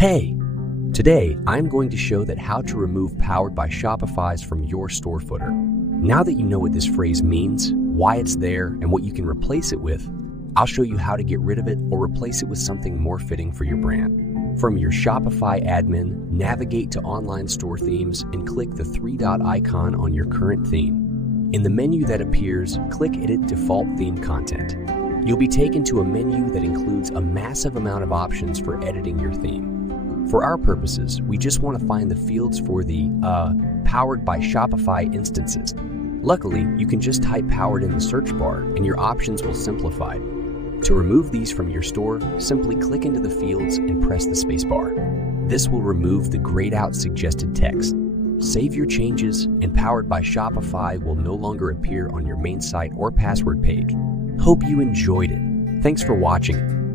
Hey! Today, I'm going to show that how to remove Powered by Shopify's from your store footer. Now that you know what this phrase means, why it's there, and what you can replace it with, I'll show you how to get rid of it or replace it with something more fitting for your brand. From your Shopify admin, navigate to online store themes and click the three-dot icon on your current theme. In the menu that appears, click Edit Default Theme Content. You'll be taken to a menu that includes a massive amount of options for editing your theme. For our purposes, we just want to find the fields for the Powered by Shopify instances. Luckily, you can just type Powered in the search bar and your options will simplify. To remove these from your store, simply click into the fields and press the spacebar. This will remove the grayed out suggested text. Save your changes and Powered by Shopify will no longer appear on your main site or password page. Hope you enjoyed it. Thanks for watching.